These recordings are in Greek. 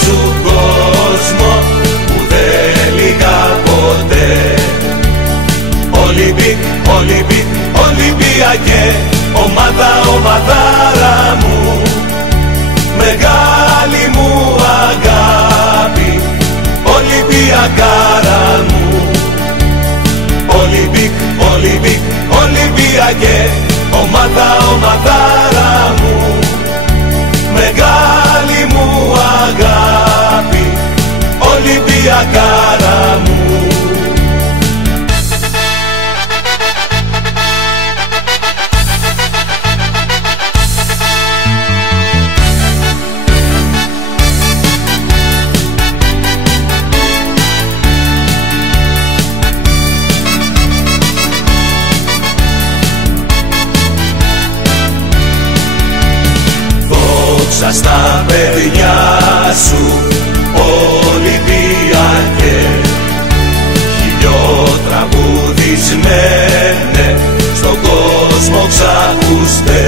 σου κόσμο που δεν λυγά ποτέ. Ολυμπίκ, Ολυμπίκ, Ολυμπιακέ, ομάδα, ομαδάρα μου, μεγάλη μου αγάπη, Ολυμπιακάρα μου. Ολυμπίκ, Ολυμπίκ, Ολυμπιακέ, ομάδα, ομαδάρα μου, μεγάλη μου αγάπη, Ολυμπιακάρα μου. Δόξα στα παιδιά σου, Ολυμπιακέ, χιλιοτραγουδισμένε στον κόσμο ξακούστε.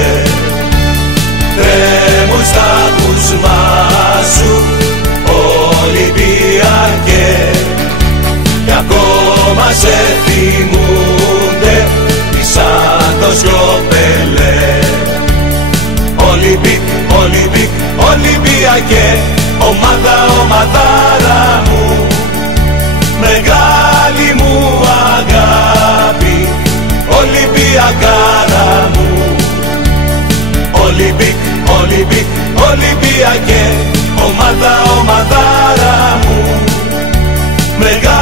Τρέμουν στα ακούσμα σου, Ολυμπιακέ, κι ακόμα σε θυμούνται οι Σάντος κι ο Πελέ. Ολυμπίκ, Ολυμπίκ, Ολυμπιακέ, ομάδα, ομαδάρα μου, μεγάλη μου αγάπη, Ολυμπιακάρα μου. Ολυμπίκ, Ολυμπίκ, Ολυμπιακέ, ομάδα, ομαδάρα μου, μεγάλη